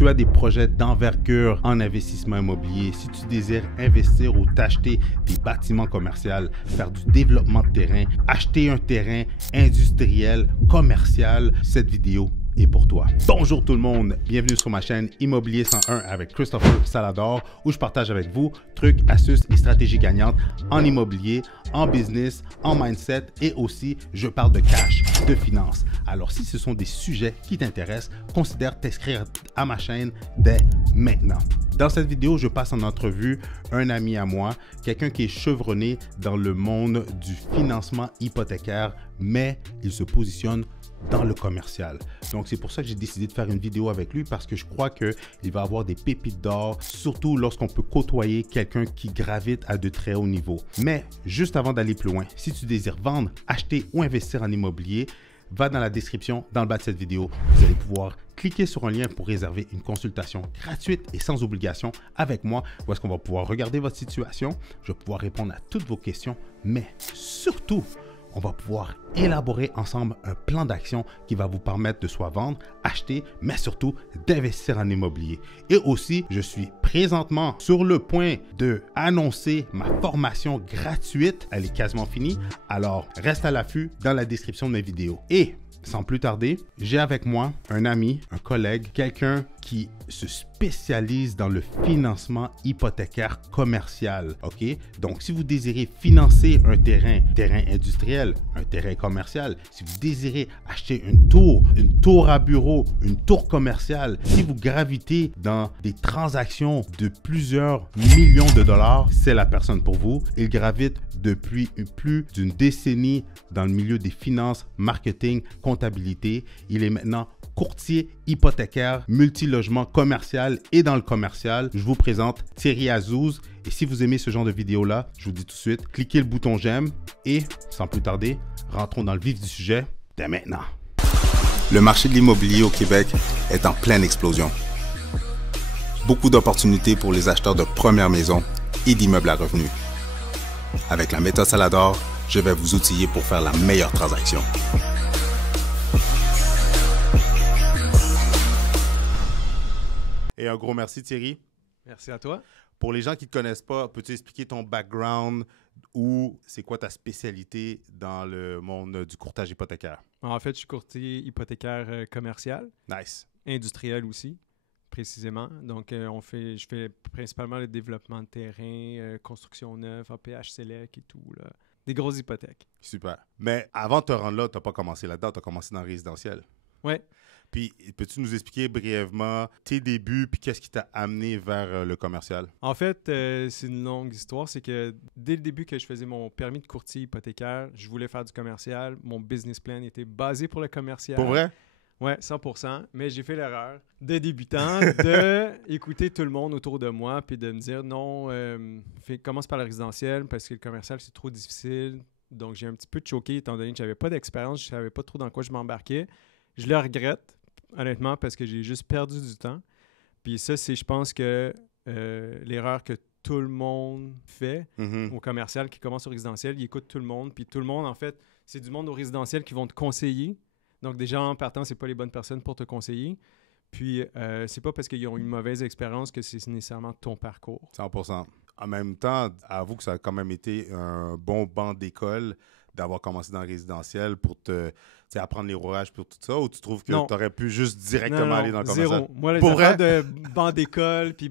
tu as des projets d'envergure en investissement immobilier, si tu désires investir ou t'acheter des bâtiments commerciaux, faire du développement de terrain, acheter un terrain industriel, commercial, cette vidéo est pour toi. Bonjour tout le monde, bienvenue sur ma chaîne Immobilier 101 avec Christopher Salador où je partage avec vous trucs, astuces et stratégies gagnantes en immobilier, en business, en mindset et aussi je parle de cash, de finances. Alors si ce sont des sujets qui t'intéressent, considère t'inscrire à ma chaîne dès maintenant. Dans cette vidéo, je passe en entrevue un ami à moi, quelqu'un qui est chevronné dans le monde du financement hypothécaire, mais il se positionne dans le commercial. Donc, c'est pour ça que j'ai décidé de faire une vidéo avec lui parce que je crois qu'il va avoir des pépites d'or, surtout lorsqu'on peut côtoyer quelqu'un qui gravite à de très hauts niveaux. Mais juste avant d'aller plus loin, si tu désires vendre, acheter ou investir en immobilier, va dans la description, dans le bas de cette vidéo. Vous allez pouvoir cliquer sur un lien pour réserver une consultation gratuite et sans obligation avec moi, où est-ce qu'on va pouvoir regarder votre situation, je vais pouvoir répondre à toutes vos questions, mais surtout, on va pouvoir élaborer ensemble un plan d'action qui va vous permettre de soit vendre, acheter, mais surtout d'investir en immobilier. Et aussi, je suis présentement sur le point de annoncer ma formation gratuite. Elle est quasiment finie. Alors, reste à l'affût dans la description de mes vidéos. Et sans plus tarder, j'ai avec moi un ami, un collègue, quelqu'un qui se spécialise dans le financement hypothécaire commercial. OK? Donc, si vous désirez financer un terrain industriel, un terrain commercial, si vous désirez acheter une tour à bureau, une tour commerciale, si vous gravitez dans des transactions de plusieurs millions de dollars, c'est la personne pour vous. Il gravite depuis plus d'une décennie dans le milieu des finances, marketing, comptabilité. Il est maintenant courtier hypothécaire, multilogement commercial et dans le commercial. Je vous présente Thierry Azouz. Et si vous aimez ce genre de vidéo-là, je vous dis tout de suite, cliquez le bouton j'aime et sans plus tarder, rentrons dans le vif du sujet dès maintenant. Le marché de l'immobilier au Québec est en pleine explosion. Beaucoup d'opportunités pour les acheteurs de première maison et d'immeubles à revenus. Avec la méthode Salador, je vais vous outiller pour faire la meilleure transaction. Et un gros merci Thierry. Merci à toi. Pour les gens qui ne te connaissent pas, peux-tu expliquer ton background ou c'est quoi ta spécialité dans le monde du courtage hypothécaire? En fait, je suis courtier hypothécaire commercial, Nice. industriel aussi, précisément. Donc, je fais principalement le développement de terrain, construction neuve, APH Select et tout, là. Des grosses hypothèques. Super. Mais avant de te rendre là, tu n'as pas commencé là-dedans, tu as commencé dans le résidentiel. Oui. Puis, peux-tu nous expliquer brièvement tes débuts puis qu'est-ce qui t'a amené vers le commercial? En fait, c'est une longue histoire. C'est que dès le début que je faisais mon permis de courtier hypothécaire, je voulais faire du commercial. Mon business plan était basé pour le commercial. Pour vrai? Oui, 100%. Mais j'ai fait l'erreur de débutant d'écouter tout le monde autour de moi puis de me dire non, commence par le résidentiel parce que le commercial, c'est trop difficile. Donc, j'ai un petit peu choqué étant donné que je n'avais pas d'expérience. Je ne savais pas trop dans quoi je m'embarquais. Je le regrette, honnêtement, parce que j'ai juste perdu du temps. Puis ça, c'est, je pense que l'erreur que tout le monde fait au commercial qui commence au résidentiel, il écoute tout le monde. Puis tout le monde, en fait, c'est du monde au résidentiel qui vont te conseiller. Donc déjà, en partant, c'est pas les bonnes personnes pour te conseiller. Puis c'est pas parce qu'ils ont une mauvaise expérience que c'est nécessairement ton parcours. 100%. En même temps, avoue que ça a quand même été un bon banc d'école d'avoir commencé dans le résidentiel pour apprendre les rouages pour tout ça, ou tu trouves que tu aurais pu juste directement aller dans le commercial? Zéro. Moi, les affaires de banc d'école, puis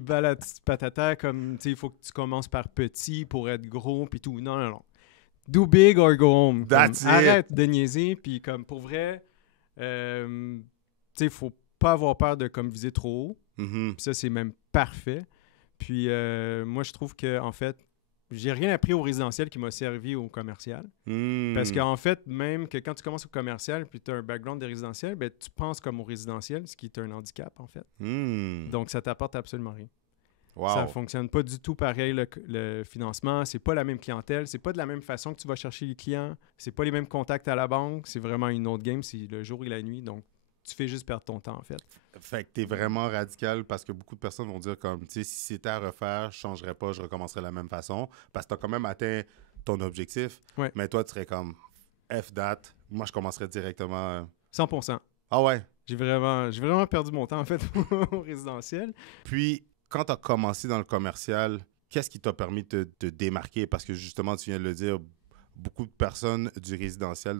patata, comme, tu sais, il faut que tu commences par petit pour être gros, puis tout. Non. Do big or go home. Arrête de niaiser, puis comme, pour vrai, tu sais, il faut pas avoir peur de comme viser trop haut. Puis ça, c'est même parfait. Puis moi, je trouve que en fait, j'ai rien appris au résidentiel qui m'a servi au commercial. Parce qu'en fait, même que quand tu commences au commercial puis tu as un background de résidentiel, ben, tu penses comme au résidentiel, ce qui est un handicap, en fait. Donc, ça t'apporte absolument rien. Wow. Ça fonctionne pas du tout pareil, le financement. C'est pas la même clientèle. C'est pas de la même façon que tu vas chercher les clients. C'est pas les mêmes contacts à la banque. C'est vraiment une autre game. C'est le jour et la nuit. Donc, tu fais juste perdre ton temps, en fait. Fait que t'es vraiment radical parce que beaucoup de personnes vont dire comme, tu sais, si c'était à refaire, je changerais pas, je recommencerais de la même façon parce que t'as quand même atteint ton objectif. Ouais. Mais toi, tu serais comme, F that, moi, je commencerais directement. 100%. Ah ouais? J'ai vraiment perdu mon temps, en fait, au résidentiel. Puis, quand tu as commencé dans le commercial, qu'est-ce qui t'a permis de te démarquer? Parce que justement, tu viens de le dire, beaucoup de personnes du résidentiel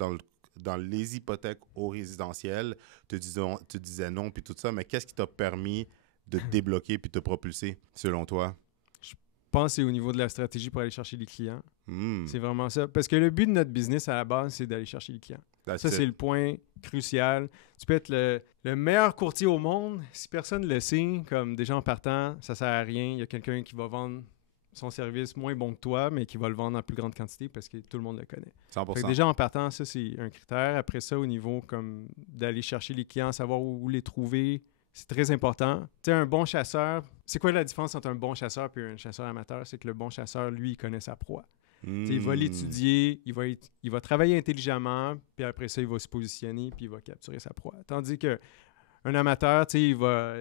dans les hypothèques au résidentiel te disaient non, puis tout ça. Mais qu'est-ce qui t'a permis de te débloquer puis de te propulser, selon toi? Je pense que c'est au niveau de la stratégie pour aller chercher les clients. Mm. C'est vraiment ça. Parce que le but de notre business, à la base, c'est d'aller chercher les clients. That's Ça, it. c'est le point crucial. Tu peux être le meilleur courtier au monde. Si personne ne le sait, comme déjà en partant, ça sert à rien. Il y a quelqu'un qui va vendre son service moins bon que toi, mais qui va le vendre en plus grande quantité parce que tout le monde le connaît. 100%. Fait que déjà en partant, ça, c'est un critère. Après ça, au niveau comme d'aller chercher les clients, savoir où les trouver, c'est très important. Tu sais, un bon chasseur, c'est quoi la différence entre un bon chasseur et un chasseur amateur? C'est que le bon chasseur, lui, il connaît sa proie. Il va l'étudier, il va travailler intelligemment, puis après ça, il va se positionner, puis il va capturer sa proie. Tandis qu'un amateur, il va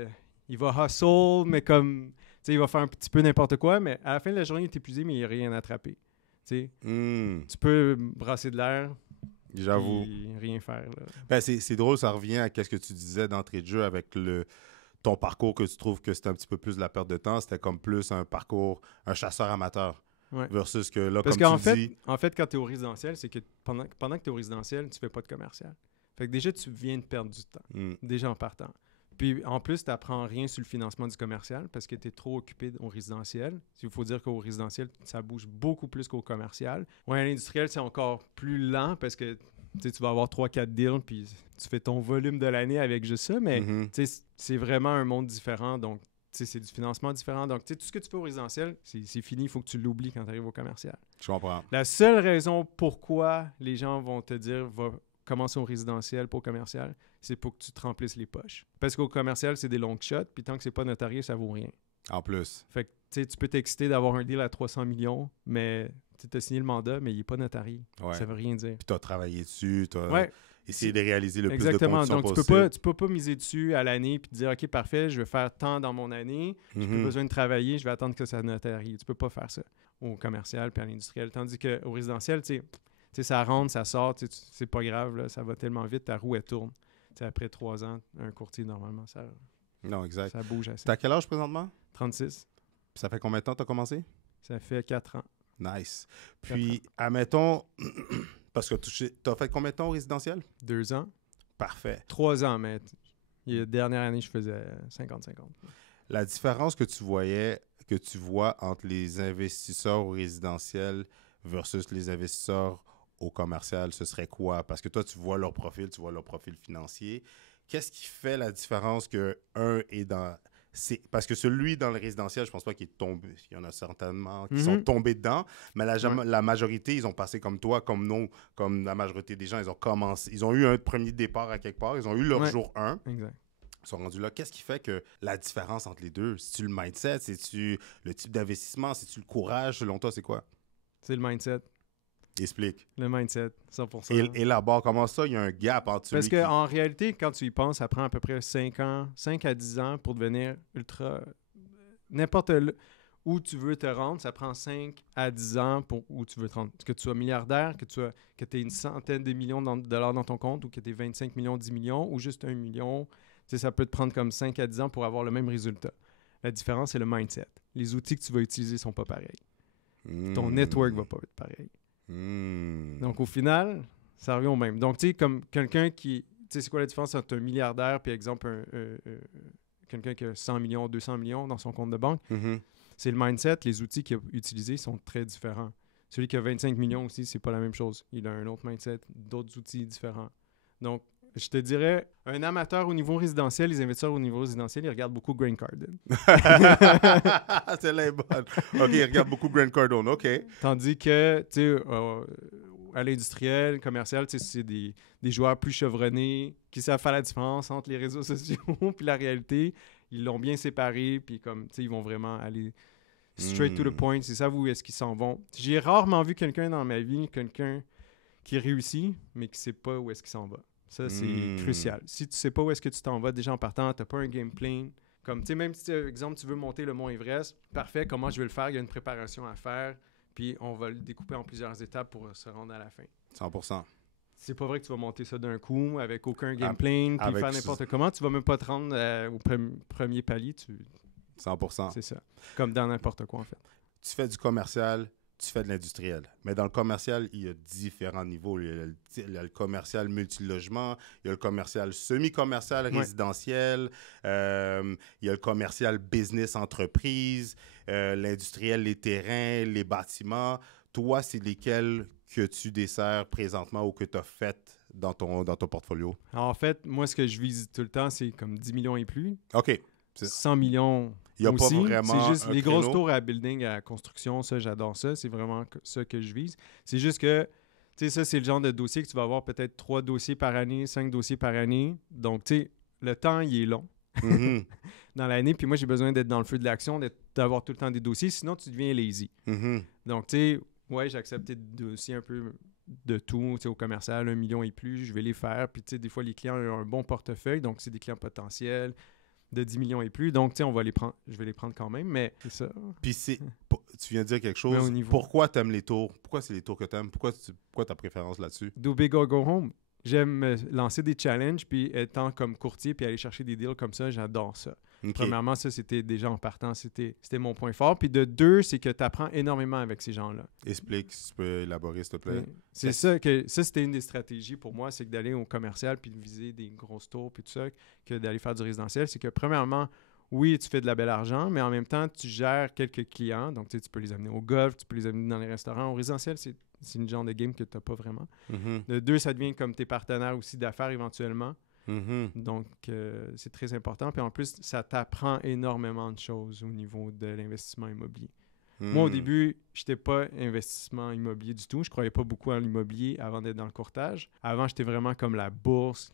hustle, mais comme, il va faire un petit peu n'importe quoi, mais à la fin de la journée, il est épuisé, mais il n'a rien attrapé. Tu peux brasser de l'air, J'avoue. puis rien faire. Là. Ben, c'est drôle, ça revient à ce que tu disais d'entrée de jeu avec ton parcours que tu trouves que c'était un petit peu plus de la perte de temps. C'était comme plus un parcours, un chasseur amateur. Ouais. Versus que là, Parce comme qu'en tu fait, dis... quand tu es au résidentiel, c'est que pendant que tu es au résidentiel, tu fais pas de commercial. Fait que déjà, tu viens de perdre du temps, déjà en partant. Puis en plus, tu n'apprends rien sur le financement du commercial parce que tu es trop occupé au résidentiel. Il faut dire qu'au résidentiel, ça bouge beaucoup plus qu'au commercial. Ouais, à l'industriel, c'est encore plus lent parce que tu vas avoir 3-4 deals puis tu fais ton volume de l'année avec juste ça, mais c'est vraiment un monde différent. Donc, c'est du financement différent. Donc, tout ce que tu fais au résidentiel, c'est fini. Il faut que tu l'oublies quand tu arrives au commercial. Je comprends. La seule raison pourquoi les gens vont te dire va commencer au résidentiel pour au commercial, c'est pour que tu te remplisses les poches. Parce qu'au commercial, c'est des longs shots, puis tant que c'est pas notarié, ça vaut rien. En plus. Fait que tu peux t'exciter d'avoir un deal à 300 millions, mais tu as signé le mandat, mais il n'est pas notarié. Ouais. Ça veut rien dire. Puis tu as travaillé dessus, tu as Ouais. essayé de réaliser le Exactement. plus de conditions Donc, possible. tu peux pas miser dessus à l'année puis te dire, OK, parfait, je vais faire tant dans mon année, j'ai plus besoin de travailler, je vais attendre que ça notarie. Tu peux pas faire ça au commercial puis à l'industriel. Tandis qu'au résidentiel, tu sais, ça rentre, ça sort, c'est pas grave, là, ça va tellement vite, ta roue, elle tourne. T'sais, après 3 ans, un courtier, normalement, ça bouge assez. T'as quel âge présentement? 36. Ça fait combien de temps que tu as commencé? Ça fait 4 ans. Nice. Puis, admettons, parce que tu as fait combien de temps au résidentiel? 2 ans. Parfait. 3 ans, mais la dernière année, je faisais 50-50. La différence que tu vois entre les investisseurs au résidentiel versus les investisseurs au commercial, ce serait quoi? Parce que toi, tu vois leur profil financier. Qu'est-ce qui fait la différence qu'un est dans... Parce que celui dans le résidentiel, je pense pas qu'il est tombé. Il y en a certainement qui sont tombés dedans, mais la majorité, ils ont passé comme toi, comme nous, comme la majorité des gens, ils ont commencé. Ils ont eu un premier départ à quelque part, ils ont eu leur jour 1. Exact. Ils sont rendus là. Qu'est-ce qui fait que la différence entre les deux? C'est-tu le mindset? C'est-tu le type d'investissement? C'est-tu le courage? Selon toi, c'est quoi? C'est le mindset. Explique. Le mindset, 100%. Et là-bas, comment ça, il y a un gap entre celui Parce qu'en réalité, quand tu y penses, ça prend à peu près 5 à 10 ans pour devenir ultra... N'importe où tu veux te rendre, ça prend 5 à 10 ans pour où tu veux te rendre. Que tu sois milliardaire, que tu aies une centaine de millions de dollars dans ton compte, ou que tu aies 25 millions, 10 millions, ou juste 1 million. Ça peut te prendre comme 5 à 10 ans pour avoir le même résultat. La différence, c'est le mindset. Les outils que tu vas utiliser ne sont pas pareils. Ton network va pas être pareil. Donc, au final, ça revient au même. Donc, tu sais, comme quelqu'un qui... Tu sais, c'est quoi la différence entre un milliardaire et, exemple, quelqu'un qui a 100 millions, 200 millions dans son compte de banque? C'est le mindset. Les outils qu'il a utilisés sont très différents. Celui qui a 25 millions aussi, c'est pas la même chose. Il a un autre mindset, d'autres outils différents. Donc, je te dirais, un amateur au niveau résidentiel, les investisseurs au niveau résidentiel, ils regardent beaucoup Grant Cardone. C'est la bonne. OK, ils regardent beaucoup Grant Cardone. OK. Tandis que, tu sais, à l'industriel, commercial, tu sais, c'est des joueurs plus chevronnés qui savent faire la différence entre les réseaux sociaux puis la réalité. Ils l'ont bien séparé, puis comme, tu sais, ils vont vraiment aller straight to the point. Ils savent où est-ce qu'ils s'en vont. J'ai rarement vu quelqu'un dans ma vie, quelqu'un qui réussit, mais qui ne sait pas où est-ce qu'il s'en va. Ça, c'est crucial. Si tu ne sais pas où est-ce que tu t'en vas déjà en partant, tu n'as pas un game plan. Comme, tu sais, même si, par exemple, tu veux monter le Mont Everest, parfait, comment je vais le faire? Il y a une préparation à faire, puis on va le découper en plusieurs étapes pour se rendre à la fin. 100%. c'est pas vrai que tu vas monter ça d'un coup avec aucun game plan puis faire n'importe comment. Tu vas même pas te rendre au premier palier. 100%. C'est ça. Comme dans n'importe quoi, en fait. Tu fais du commercial, tu fais de l'industriel. Mais dans le commercial, il y a différents niveaux. Il y a le commercial multilogement, il y a le commercial semi-commercial résidentiel, il y a le commercial business entreprise, l'industriel, les terrains, les bâtiments. Toi, c'est lesquels que tu desserres présentement ou que tu as fait dans ton portfolio? Alors, en fait, moi, ce que je vise tout le temps, c'est comme 10 millions et plus. OK. 100 millions. Il n'y a aussi. pas vraiment. C'est juste les créneau. grosses tours à building, à construction, ça, j'adore ça. C'est vraiment ça que je vise. C'est juste que, tu sais, ça, c'est le genre de dossier que tu vas avoir peut-être 3 dossiers par année, 5 dossiers par année. Donc, tu sais, le temps, il est long Mm-hmm. dans l'année. Puis moi, j'ai besoin d'être dans le feu de l'action, d'avoir tout le temps des dossiers. Sinon, tu deviens lazy. Mm-hmm. Donc, tu sais, ouais, j'ai accepté des dossiers un peu de tout, tu sais, au commercial, 1 million et plus, je vais les faire. Puis, tu sais, des fois, les clients ont un bon portefeuille. Donc, c'est des clients potentiels de 10 millions et plus. Donc, tu sais, on va les prendre. Je vais les prendre quand même, mais c'est ça. Puis tu viens de dire quelque chose. Pourquoi tu aimes les tours? Pourquoi c'est les tours que tu aimes? Pourquoi ta préférence là-dessus? Do big or go home. J'aime lancer des challenges, puis étant comme courtier, puis aller chercher des deals comme ça, j'adore ça. Okay. Premièrement, ça, c'était déjà en partant, c'était mon point fort. Puis de 2, c'est que tu apprends énormément avec ces gens-là. Explique, si tu peux élaborer, s'il te plaît. C'est ça, c'était une des stratégies pour moi, c'est que d'aller au commercial, puis de viser des grosses tours, puis tout ça, que d'aller faire du résidentiel. C'est que premièrement, oui, tu fais de la belle argent, mais en même temps, tu gères quelques clients. Donc, tu peux les amener au golf, tu peux les amener dans les restaurants. Au résidentiel, c'est une genre de game que tu n'as pas vraiment. Mm-hmm. De 2, ça devient comme tes partenaires aussi d'affaires éventuellement. Mm-hmm. Donc, c'est très important. Puis en plus, ça t'apprend énormément de choses au niveau de l'investissement immobilier. Moi, au début, je n'étais pas investissement immobilier du tout. Je ne croyais pas beaucoup en l'immobilier avant d'être dans le courtage. Avant, j'étais vraiment comme la bourse.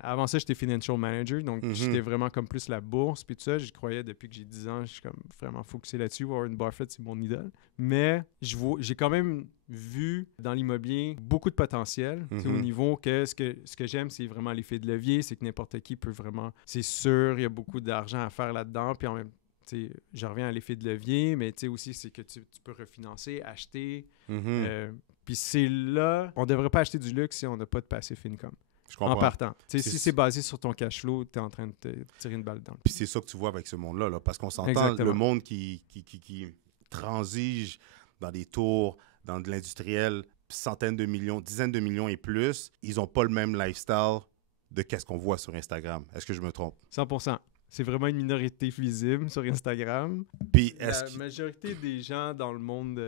Avant ça, j'étais financial manager. Donc, j'étais vraiment comme plus la bourse. Puis tout ça, j'y croyais depuis que j'ai 10 ans. Je suis comme vraiment focusé là-dessus. Warren Buffett, c'est mon idole. Mais j'ai quand même vu dans l'immobilier beaucoup de potentiel. Au niveau que ce que j'aime, c'est vraiment l'effet de levier. C'est que n'importe qui peut vraiment... C'est sûr, il y a beaucoup d'argent à faire là-dedans. Puis en même temps, je reviens à l'effet de levier, mais aussi, c'est que tu peux refinancer, acheter. Puis c'est là, on ne devrait pas acheter du luxe si on n'a pas de passif income. Je comprends. En partant. Si c'est basé sur ton cash flow, tu es en train de te tirer une balle dans le pied. Puis c'est ça que tu vois avec ce monde-là, là, parce qu'on s'entend, exactement, le monde qui transige dans des tours, dans de l'industriel, centaines de millions, dizaines de millions et plus, ils n'ont pas le même lifestyle de qu'est-ce qu'on voit sur Instagram. Est-ce que je me trompe? 100%. C'est vraiment une minorité visible sur Instagram. Puis la majorité des gens dans le monde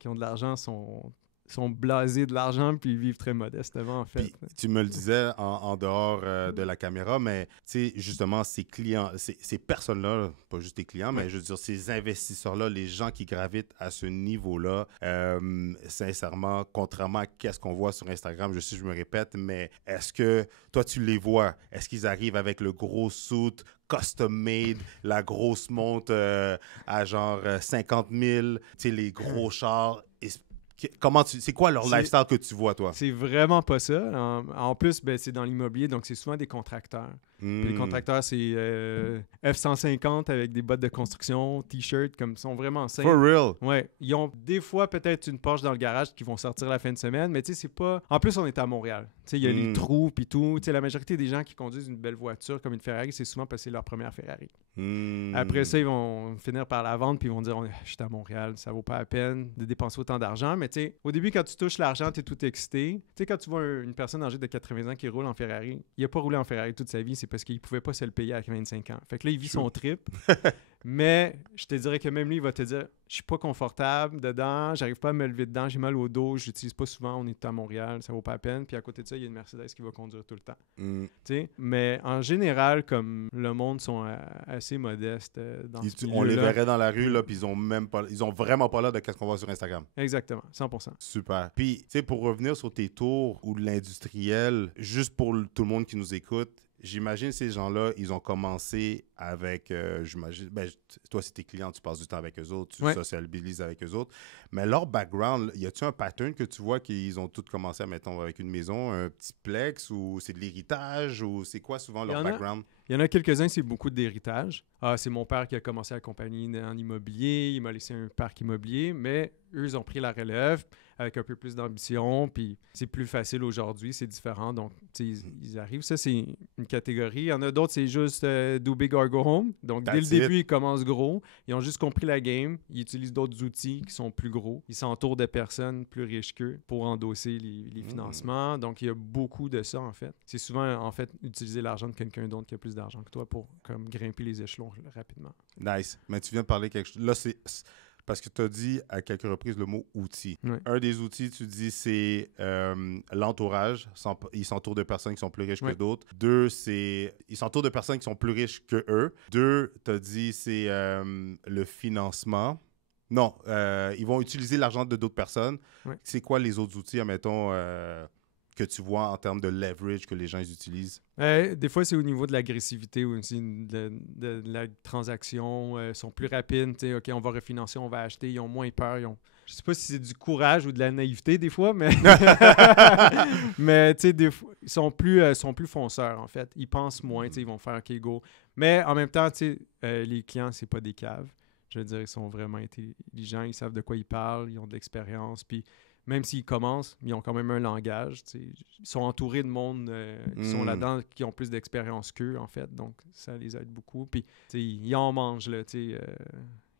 qui ont de l'argent sont blasés de l'argent puis ils vivent très modestement, en fait. Puis, tu me le disais en dehors de la caméra, mais tu sais, justement, ces clients, ces personnes-là, pas juste tes clients, mais je veux dire, ces investisseurs-là, les gens qui gravitent à ce niveau-là, sincèrement, contrairement à ce qu'on voit sur Instagram, je sais, je me répète, mais est-ce que toi, tu les vois? Est-ce qu'ils arrivent avec le gros suit custom-made, la grosse montre à genre 50 000, tu sais, les gros chars? C'est quoi leur lifestyle que tu vois, toi? C'est vraiment pas ça. En plus, c'est dans l'immobilier, donc c'est souvent des contracteurs. Puis les contracteurs, c'est F-150 avec des bottes de construction, t-shirts, comme sont vraiment simples. For real? Ouais. Ils ont des fois peut-être une Porsche dans le garage qui vont sortir la fin de semaine, mais tu sais, c'est pas... En plus, on est à Montréal. Tu sais, il y a les trous puis tout. Tu sais, la majorité des gens qui conduisent une belle voiture comme une Ferrari, c'est souvent parce que c'est leur première Ferrari. Après ça, ils vont finir par la vendre puis ils vont dire « Je suis à Montréal, ça vaut pas la peine de dépenser autant d'argent. » Mais tu sais, au début, quand tu touches l'argent, tu es tout excité. Tu sais, quand tu vois une personne âgée de 80 ans qui roule en Ferrari, il a pas roulé en Ferrari toute sa vie, c'est parce qu'il pouvait pas se le payer à 25 ans. Fait que là, il vit son trip. Mais je te dirais que même lui, il va te dire « Je suis pas confortable dedans, j'arrive pas à me lever dedans, j'ai mal au dos, je l'utilise pas souvent, on est à Montréal, ça vaut pas la peine. » Puis à côté de ça, il y a une Mercedes qui va conduire tout le temps. Tu sais? Mais en général, comme le monde sont assez modestes dans ce milieu-là. On les verrait dans la rue, là, puis ils ont vraiment pas l'air de ce qu'on voit sur Instagram. Exactement, 100%. Super. Puis, tu sais, pour revenir sur tes tours ou de l'industriel, juste pour tout le monde qui nous écoute, j'imagine ces gens-là, ils ont commencé avec, toi, c'est tes clients, tu passes du temps avec eux autres, tu socialises avec eux autres. Mais leur background, y a-tu un pattern que tu vois qu'ils ont tous commencé, mettons, avec une maison, un petit plex, ou c'est de l'héritage, ou c'est quoi souvent leur background? Il y en a quelques-uns, c'est beaucoup d'héritage. C'est mon père qui a commencé à accompagner en immobilier, il m'a laissé un parc immobilier, mais eux, ils ont pris la relève. avec un peu plus d'ambition, puis c'est plus facile aujourd'hui, c'est différent, donc ils arrivent. Ça, c'est une catégorie. Il y en a d'autres, c'est juste do big or go home. Donc, dès le début, ils commencent gros. Ils ont juste compris la game. Ils utilisent d'autres outils qui sont plus gros. Ils s'entourent de personnes plus riches qu'eux pour endosser les financements. Donc, il y a beaucoup de ça, en fait. C'est souvent, en fait, utiliser l'argent de quelqu'un d'autre qui a plus d'argent que toi pour comme grimper les échelons rapidement. Nice. Mais tu viens de parler quelque chose. Là, c'est parce que tu as dit à quelques reprises le mot outil. Ouais. Un des outils, tu dis, c'est l'entourage. Ils s'entourent de personnes qui sont plus riches que d'autres. 2, c'est ils s'entourent de personnes qui sont plus riches que eux. 2, tu as dit, c'est le financement. Non, ils vont utiliser l'argent de d'autres personnes. Ouais. C'est quoi les autres outils, admettons, que tu vois en termes de leverage que les gens ils utilisent? Des fois, c'est au niveau de l'agressivité ou aussi de la transaction. Ils sont plus rapides. OK, on va refinancer, on va acheter. Ils ont moins peur. Je sais pas si c'est du courage ou de la naïveté des fois, mais mais ils sont plus fonceurs, en fait. Ils pensent moins. Ils vont faire OK, go. Mais en même temps, les clients, c'est pas des caves. Je veux dire, ils sont vraiment intelligents. Ils savent de quoi ils parlent. Ils ont de l'expérience. Puis même s'ils commencent, ils ont quand même un langage. Ils sont entourés de monde qui sont là-dedans, qui ont plus d'expérience qu'eux, en fait. Donc, ça les aide beaucoup. Puis, ils en mangent, là.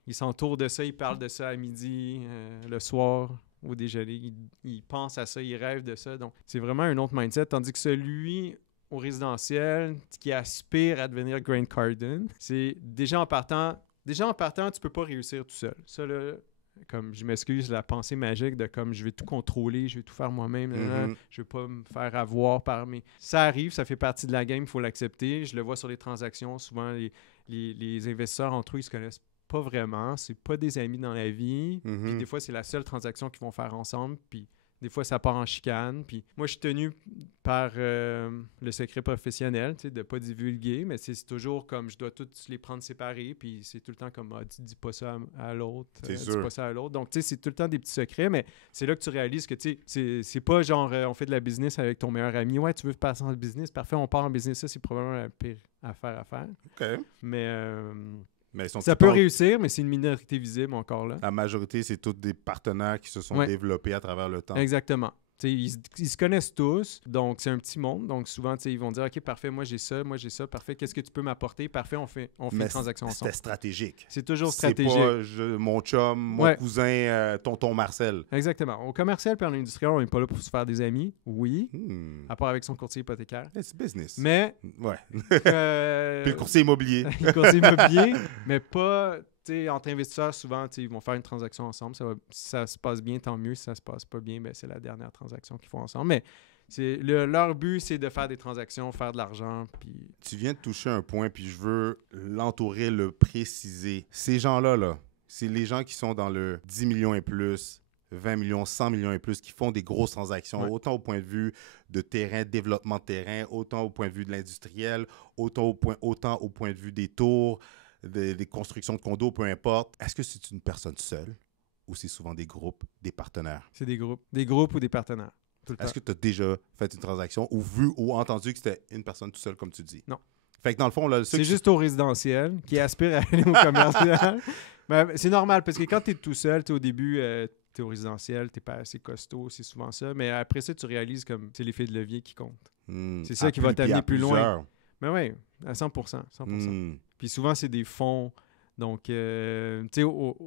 Ils s'entourent de ça, ils parlent de ça à midi, le soir, au déjeuner. Ils pensent à ça, ils rêvent de ça. Donc, c'est vraiment un autre mindset. Tandis que celui au résidentiel qui aspire à devenir Grant Cardone, c'est déjà en partant, tu peux pas réussir tout seul. Ça, là, comme je m'excuse, la pensée magique de comme je vais tout contrôler, je vais tout faire moi-même, je vais pas me faire avoir par mes... Ça arrive, ça fait partie de la game, il faut l'accepter. Je le vois sur les transactions, souvent les investisseurs entre eux, ils se connaissent pas vraiment, c'est pas des amis dans la vie, puis des fois c'est la seule transaction qu'ils vont faire ensemble, puis des fois, ça part en chicane. Puis moi, je suis tenu par le secret professionnel, de ne pas divulguer, mais c'est toujours comme je dois tous les prendre séparés. Puis c'est tout le temps comme tu dis pas ça à l'autre, dis pas ça à l'autre. Donc, c'est tout le temps des petits secrets, mais c'est là que tu réalises que c'est pas genre on fait de la business avec ton meilleur ami. Ouais, tu veux passer en business? Parfait, on part en business. Ça, c'est probablement la pire affaire à faire. OK. Mais ça peut réussir, mais c'est une minorité visible encore là. La majorité, c'est tous des partenaires qui se sont développés à travers le temps. Exactement. Ils se connaissent tous, donc c'est un petit monde. Donc souvent, ils vont dire « OK, parfait, moi j'ai ça, parfait, qu'est-ce que tu peux m'apporter? Parfait, on fait une transaction ensemble. » C'était stratégique. C'est toujours stratégique. C'est pas mon chum, mon cousin, tonton Marcel. Exactement. Au commercial et en industriel, on n'est pas là pour se faire des amis, oui, à part avec son courtier hypothécaire. C'est business. Mais... Ouais. Puis le courtier immobilier. Le courtier immobilier, mais pas... entre investisseurs, souvent, ils vont faire une transaction ensemble. Si ça se passe bien, tant mieux. Si ça se passe pas bien, c'est la dernière transaction qu'ils font ensemble. Mais leur but, c'est de faire des transactions, faire de l'argent. Puis... Tu viens de toucher un point, puis je veux l'entourer, le préciser. Ces gens-là, c'est les gens qui sont dans le 10 millions et plus, 20 millions, 100 millions et plus, qui font des grosses transactions, autant au point de vue de terrain, développement de terrain, autant au point de vue de l'industriel, autant au point de vue des tours, des constructions de condos, peu importe. Est-ce que c'est une personne seule ou c'est souvent des groupes, des partenaires? C'est des groupes ou des partenaires. Est-ce que tu as déjà fait une transaction ou vu ou entendu que c'était une personne tout seule, comme tu dis? Non. Fait que dans le fond, là, c'est juste au résidentiel qui aspire à aller au commercial. Mais c'est normal parce que quand tu es tout seul, au début, tu es au résidentiel, tu n'es pas assez costaud, c'est souvent ça. Mais après ça, tu réalises comme c'est l'effet de levier qui compte. C'est ça qui va t'amener plus loin. Mais oui, à 100%. Puis souvent, c'est des fonds. Donc, tu sais,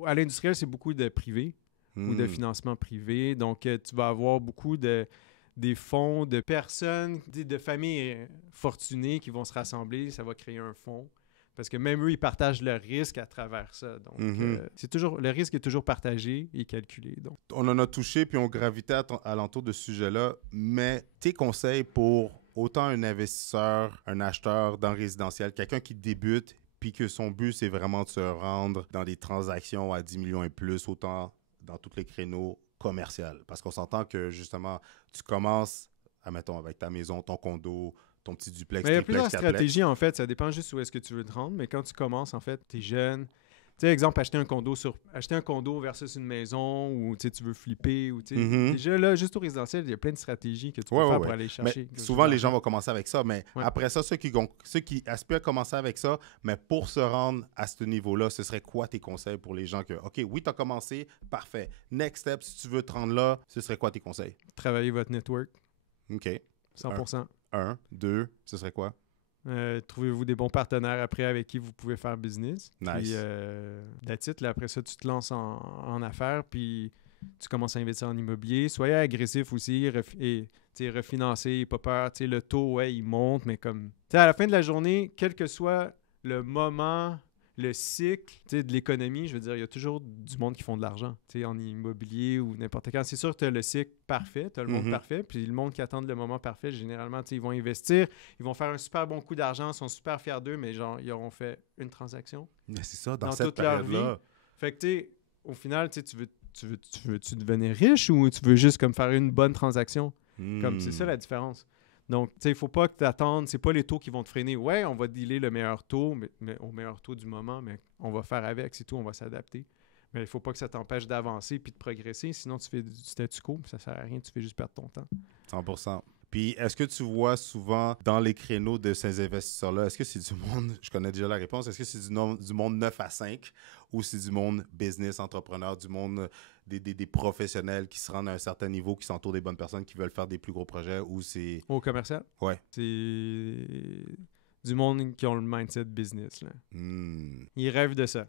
à l'industriel, c'est beaucoup de privé ou de financement privé. Donc, tu vas avoir beaucoup des fonds de personnes, de familles fortunées qui vont se rassembler. Ça va créer un fonds. Parce que même eux, ils partagent le risque à travers ça. Donc, le risque est toujours partagé et calculé. Donc. On en a touché, puis on gravitait alentour de ce sujet-là. Mais tes conseils pour autant un investisseur, un acheteur dans le résidentiel, quelqu'un qui débute, puis que son but, c'est vraiment de se rendre dans des transactions à 10 millions et plus, autant dans tous les créneaux commerciaux. Parce qu'on s'entend que, justement, tu commences, admettons, avec ta maison, ton condo, ton petit duplex, il y a plusieurs stratégies, en fait. Ça dépend juste où est-ce que tu veux te rendre. Mais quand tu commences, en fait, tu es jeune, sais, exemple, acheter un condo versus une maison ou tu veux flipper. Ou, déjà, là, juste au résidentiel, il y a plein de stratégies que tu peux faire pour aller chercher. Mais souvent, les gens vont commencer avec ça, mais Ouais. après ça, ceux qui aspirent à commencer avec ça, mais pour se rendre à ce niveau-là, ce serait quoi tes conseils pour les gens que, OK, oui, tu as commencé, parfait. Next step, si tu veux te rendre là, ce serait quoi tes conseils? Travailler votre network, OK. 100%. 1, 2, ce serait quoi? Trouvez-vous des bons partenaires après avec qui vous pouvez faire business. Nice. Puis, that's it, là, après ça, tu te lances en affaires, puis tu commences à investir en immobilier. Soyez agressif aussi et refinancer, pas peur. Le taux, ouais, il monte, mais comme... à la fin de la journée, quel que soit le moment, le cycle de l'économie, je veux dire, il y a toujours du monde qui font de l'argent en immobilier ou n'importe quand. C'est sûr que tu as le cycle parfait, tu as le monde parfait, puis le monde qui attend le moment parfait, généralement, ils vont investir, ils vont faire un super bon coup d'argent, ils sont super fiers d'eux, mais genre, ils auront fait une transaction. Mais c'est ça, dans Dans cette toute leur période-là. vie. Fait que, au final, tu veux-tu devenir riche ou tu veux juste comme faire une bonne transaction? Comme c'est ça la différence. Donc, il ne faut pas que tu attendes. C'est pas les taux qui vont te freiner. Ouais, on va dealer le meilleur taux, mais au meilleur taux du moment, mais on va faire avec, c'est tout, on va s'adapter. Mais il ne faut pas que ça t'empêche d'avancer puis de progresser. Sinon, tu fais du statu quo, puis ça ne sert à rien, tu fais juste perdre ton temps. 100%. Puis, est-ce que tu vois souvent dans les créneaux de ces investisseurs-là, est-ce que c'est du monde, je connais déjà la réponse, est-ce que c'est du monde 9 à 5 ou c'est du monde business, entrepreneur, du monde des professionnels qui se rendent à un certain niveau, qui s'entourent des bonnes personnes, qui veulent faire des plus gros projets ou c'est... Au commercial? Ouais. C'est du monde qui ont le mindset business. Là. Ils rêvent de ça.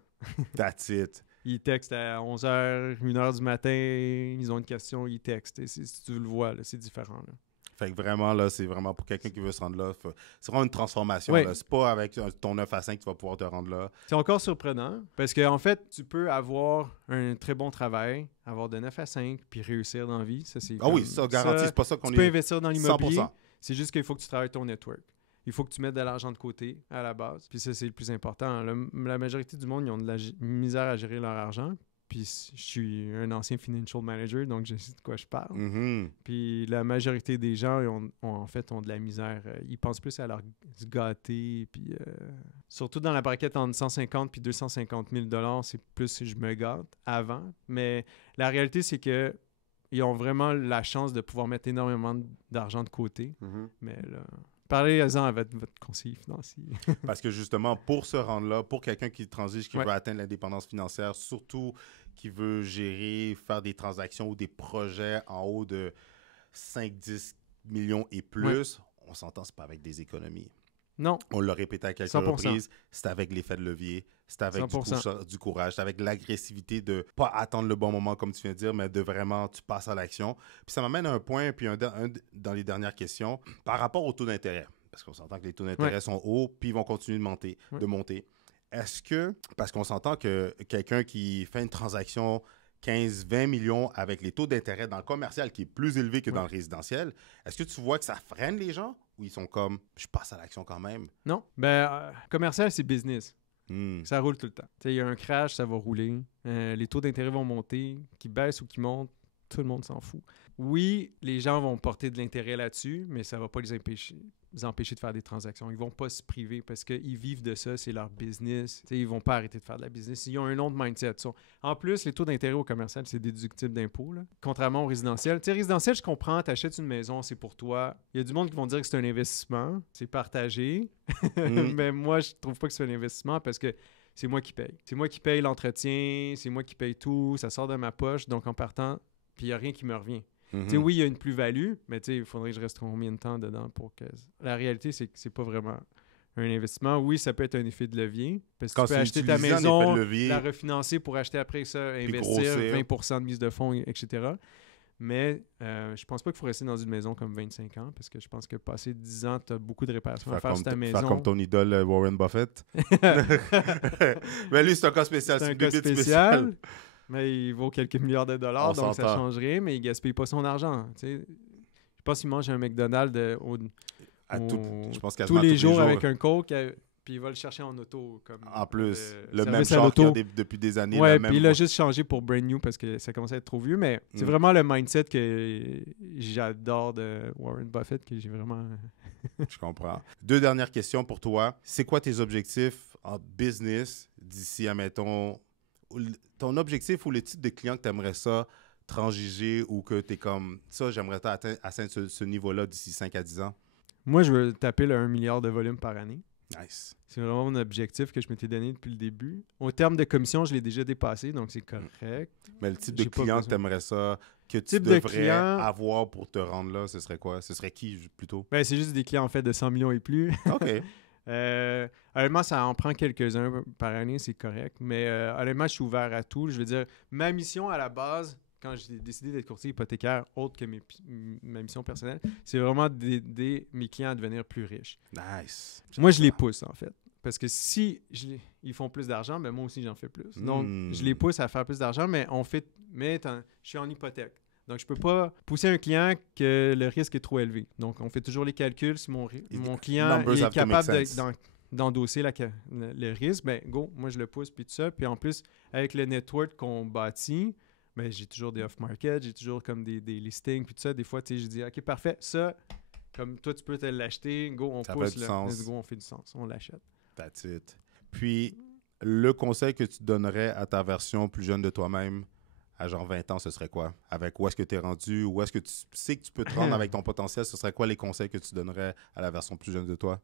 That's it. Ils textent à 11h, 1h du matin, ils ont une question, ils textent. Et si tu le vois, là, c'est différent. Là. Fait que vraiment, là, c'est vraiment pour quelqu'un qui veut se rendre là. C'est vraiment une transformation. Ouais. Là. C'est pas avec ton 9 à 5 que tu vas pouvoir te rendre là. C'est encore surprenant parce qu'en fait, tu peux avoir un très bon travail, avoir de 9 à 5, puis réussir dans la vie. Ça, c'est Oui, ça garantit. C'est pas ça qu'on Tu peux investir dans l'immobilier. 100%. C'est juste qu'il faut que tu travailles ton network. Il faut que tu mettes de l'argent de côté à la base. Puis ça, c'est le plus important. La majorité du monde, ils ont de la misère à gérer leur argent. Puis je suis un ancien financial manager, donc je sais de quoi je parle. Puis la majorité des gens ont de la misère. Ils pensent plus à leur se gâter. Puis surtout dans la braquette entre 150 et 250 000 $, c'est plus je me gâte avant. Mais la réalité, c'est que ils ont vraiment la chance de pouvoir mettre énormément d'argent de côté. Mais là... Parlez-en avec votre conseiller financier. Parce que justement, pour se rendre là, pour quelqu'un qui transige, qui veut atteindre l'indépendance financière, surtout qui veut gérer, faire des transactions ou des projets en haut de 5-10 millions et plus, on s'entend, c'est pas avec des économies. Non. On l'a répété à quelques 100%. reprises, c'est avec l'effet de levier, c'est avec du courage, c'est avec l'agressivité de ne pas attendre le bon moment, comme tu viens de dire, mais de vraiment, tu passes à l'action. Puis ça m'amène à un point, puis dans les dernières questions, par rapport au taux d'intérêt, parce qu'on s'entend que les taux d'intérêt sont hauts, puis ils vont continuer de monter. Est-ce que, parce qu'on s'entend que quelqu'un qui fait une transaction 15-20 millions avec les taux d'intérêt dans le commercial qui est plus élevé que dans le résidentiel, est-ce que tu vois que ça freine les gens ou ils sont comme, je passe à l'action quand même? Non. Commercial, c'est business. Ça roule tout le temps. Il y a un crash, ça va rouler. Les taux d'intérêt vont monter, qu'ils baissent ou qu'ils montent, tout le monde s'en fout. Oui, les gens vont porter de l'intérêt là-dessus, mais ça ne va pas les empêcher de faire des transactions. Ils ne vont pas se priver parce qu'ils vivent de ça, c'est leur business. Ils ne vont pas arrêter de faire de la business. Ils ont un autre mindset. En plus, les taux d'intérêt au commercial, c'est déductible d'impôts, là. Contrairement au résidentiel. Résidentiel, je comprends, tu achètes une maison, c'est pour toi. Il y a du monde qui vont dire que c'est un investissement, c'est partagé. Mais moi, je trouve pas que c'est un investissement parce que c'est moi qui paye. C'est moi qui paye l'entretien, c'est moi qui paye tout, ça sort de ma poche. Donc, en partant, puis il n'y a rien qui me revient. Oui, il y a une plus-value, mais il faudrait que je reste combien de temps dedans pour que... La réalité, c'est que c'est pas vraiment un investissement. Oui, ça peut être un effet de levier, parce que tu peux acheter ta maison, la refinancer pour acheter après ça, investir 20% de mise de fonds, etc. Mais je pense pas qu'il faut rester dans une maison comme 25 ans, parce que je pense que passé 10 ans, tu as beaucoup de réparations à faire sur ta maison. Faire comme ton idole Warren Buffett. Mais lui, c'est un cas spécial. C'est un cas spécial. Mais il vaut quelques milliards de dollars, donc ça change rien, mais il gaspille pas son argent. Je pense qu'il mange un McDonald's tous les jours avec un Coke, puis il va le chercher en auto. En plus, le même char qu'il a depuis des années. Oui, puis il a juste changé pour brand new parce que ça commençait à être trop vieux, mais c'est vraiment le mindset que j'adore de Warren Buffett, que j'ai vraiment... Je comprends. 2 dernières questions pour toi. C'est quoi tes objectifs en business d'ici, admettons, ton objectif ou le type de client que tu aimerais ça transiger ou que tu es comme ça, j'aimerais atteindre ce niveau-là d'ici 5 à 10 ans? Moi, je veux taper le 1 milliard de volume par année. Nice. C'est vraiment mon objectif que je m'étais donné depuis le début. Au terme de commission, je l'ai déjà dépassé, donc c'est correct. Mais le type de J'ai pas client que besoin. tu aimerais ça, que tu Type de devrais client- avoir pour te rendre là, ce serait quoi? Ce serait qui plutôt? Ben, c'est juste des clients en fait de 100 millions et plus. OK. Honnêtement, ça en prend quelques-uns par année, c'est correct. Mais honnêtement, je suis ouvert à tout. Je veux dire, ma mission à la base, quand j'ai décidé d'être courtier hypothécaire, autre que ma mission personnelle, c'est vraiment d'aider mes clients à devenir plus riches. Nice. Moi, je les pousse, en fait. Parce que si ils font plus d'argent, ben moi aussi, j'en fais plus. Donc, je les pousse à faire plus d'argent, mais je suis en hypothèque. Donc, je ne peux pas pousser un client que le risque est trop élevé. Donc, on fait toujours les calculs. Si mon client est capable d'endosser le risque, ben go, moi, je le pousse, puis tout ça. Puis en plus, avec le network qu'on bâtit, ben, j'ai toujours des off-market, j'ai toujours comme des listings, puis tout ça. Des fois, tu sais, je dis, OK, parfait, ça, comme toi, tu peux te l'acheter, go, on Ça pousse, fait du sens. go, on fait du sens, on l'achète. That's it. Puis, le conseil que tu donnerais à ta version plus jeune de toi-même, à genre 20 ans, ce serait quoi? Avec où est-ce que tu es rendu? Où est-ce que tu sais que tu peux te rendre avec ton potentiel? Ce serait quoi les conseils que tu donnerais à la version plus jeune de toi?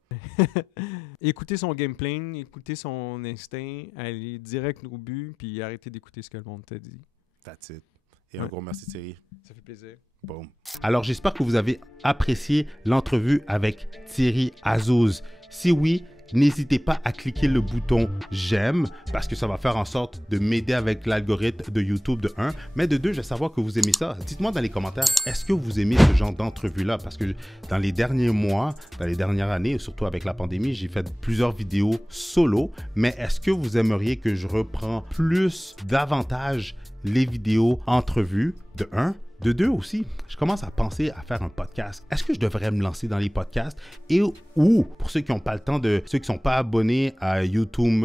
Écouter son game plan, écouter son instinct, aller direct au but, puis arrêter d'écouter ce que le monde te dit. That's it. Et un gros merci, Thierry. Ça fait plaisir. Boom. Alors, j'espère que vous avez apprécié l'entrevue avec Thierry Azzouz. Si oui, n'hésitez pas à cliquer le bouton j'aime parce que ça va faire en sorte de m'aider avec l'algorithme de YouTube de 1. Mais de 2, je veux savoir que vous aimez ça. Dites-moi dans les commentaires, est-ce que vous aimez ce genre d'entrevue-là? Parce que dans les derniers mois, dans les dernières années, surtout avec la pandémie, j'ai fait plusieurs vidéos solo. Mais est-ce que vous aimeriez que je reprends davantage les vidéos entrevues de 1? De 2 aussi, je commence à penser à faire un podcast. Est-ce que je devrais me lancer dans les podcasts? Et ou, pour ceux qui n'ont pas le temps ceux qui ne sont pas abonnés à YouTube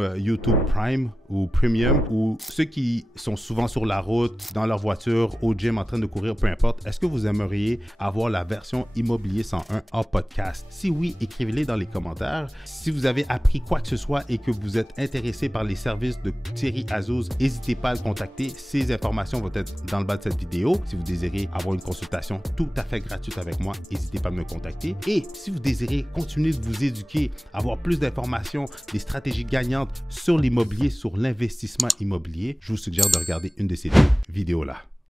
Prime ou Premium, ou ceux qui sont souvent sur la route, dans leur voiture, au gym, en train de courir, peu importe, est-ce que vous aimeriez avoir la version Immobilier 101 en podcast? Si oui, écrivez-les dans les commentaires. Si vous avez appris quoi que ce soit et que vous êtes intéressé par les services de Thierry Azzouz, n'hésitez pas à le contacter. Ces informations vont être dans le bas de cette vidéo. Si vous désirez avoir une consultation tout à fait gratuite avec moi, n'hésitez pas à me contacter. Et si vous désirez continuer de vous éduquer, avoir plus d'informations, des stratégies gagnantes sur l'immobilier, sur l'investissement immobilier, je vous suggère de regarder une de ces deux vidéos-là.